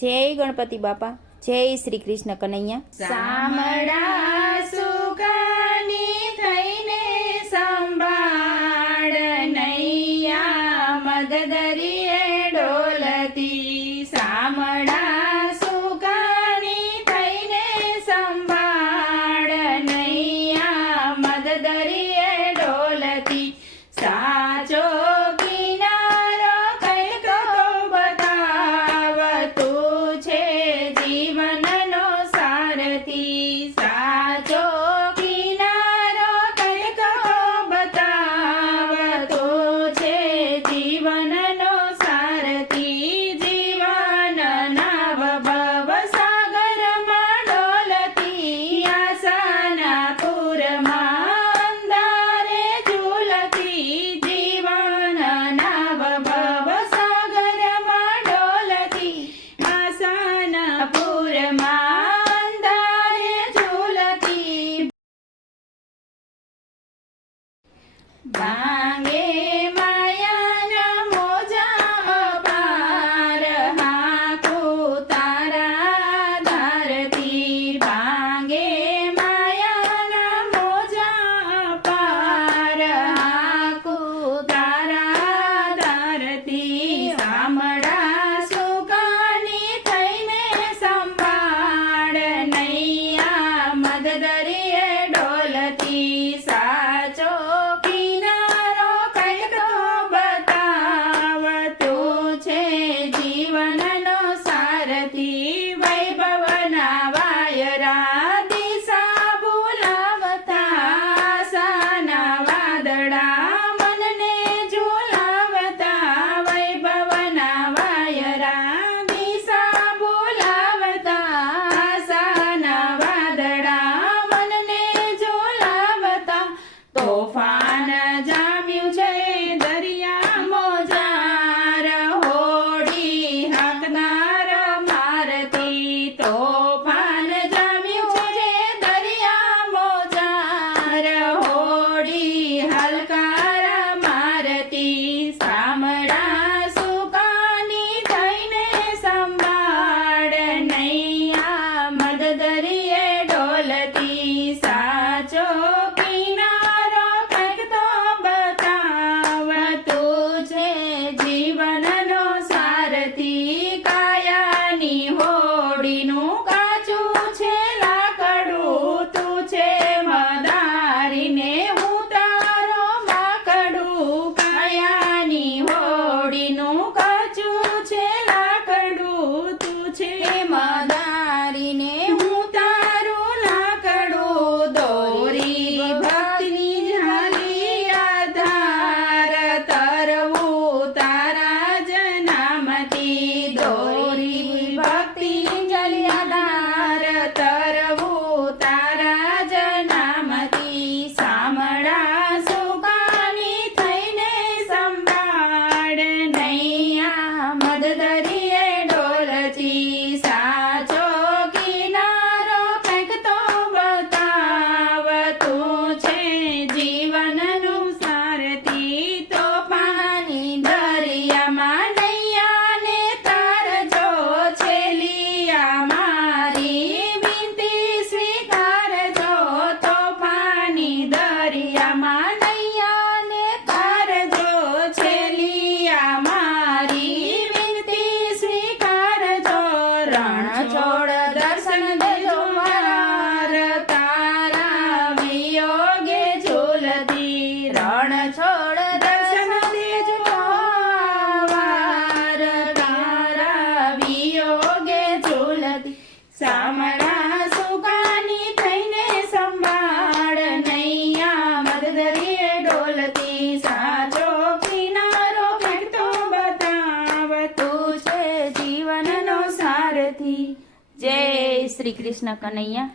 જય ગણપતિ બાપા, જય શ્રી કૃષ્ણ કનૈયા. સામડા સુકાની થઈને સંભાળ નૈયા મદદરીએ ડોલતી. સામડા સુકાની થઈને સંભાળ નૈયા મદદરીએ ડોલતી. સાચો કિનારો કંઈક તો બતાવ, તું છે જીવનનો સારથી. સાચો કિનારો કંઈક તો બતાવ, તું છે જીવનનો સારથી. જીવનના ભવસાગરમાં ડોલતી, આશાના પૂરમાં અંધારે ઝૂલતી. જીવનના ભવસાગરમાં ડોલતી, આશાના પૂરમાં અંધારે ઝૂલતી. ભાંગે માયાના મોજા અપાર, હાંકું તારા ધારથી. ભાંગે માયાના મોજા અપાર, હાંકું તારા ધારથી. સામડા સુકાની થઈને સંભાળ નૈયા મદદરીએ ડોલતી. સાચો કિનારો કંઈક તો બતાવ, તું છે જીવનનો સારથી. વૈભવના વાયરા દિશા ભૂલાવતા, આશાના વાદળા મનને ઝૂલાવતા. વૈભવના વાયરા દિશા ભૂલાવતા, આશાના વાદળા મનને ઝૂલાવતા. તોફાન જામ્યું છે દરિયા મોજાર, હોડી હાંકનાર મારતી. તોફાન જામ્યું છે દરિયા મોજાર, હોડી હલકાર મારતી. સામડા સુકાની થઈને સંભાળ નૈયા મદદરીએ ડોલતી. સાચો કિનારો કંઈક તો બતાવ, તું છે જીવનનો સારથી. કાયાની હોડીનું કાચું છે લાકડું, તું છે મદારીને હું તારો માકડું. કાયાની હોડીનું કાચું છે લાકડું, તું છે મદારીને હું તારું લાકડું. દોરી ભક્તિની ઝાલી આધાર, તરવું તારા જ નામથી. દોરી ભક્તિની ઝાલી આધાર, તરવું તારા જ નામથી. સામડા સુકાની થઈને સંભાળ નૈયા મદદરીએ ડોલતી. સાચો કિનારો કંઈક તો બતાવ, તું છે જીવનનું સારથી. તોફાની દરિયામાં નૈયાને તારજો, છેલિયા મારી વિનંતી સ્વીકારજો. તોફાની દરિયામાં નૈયાને તારજો, છેલિયા મારી વિનંતી સ્વીકારજો. રણ છોડ દર્શન દેજો માર, તારા વિયોગે ઝૂલતી. રણ છોડ દર્શન દેજો વાર, તારા વિયોગે ઝૂલતી. સામડા સુકાની થઈને સંભાળ નૈયા મદદરીએ ડોલતી. સાચો કિનારો કંઈક તો બતાવ, તું છે જીવનનો સારથી. જય શ્રી કૃષ્ણ કનૈયા.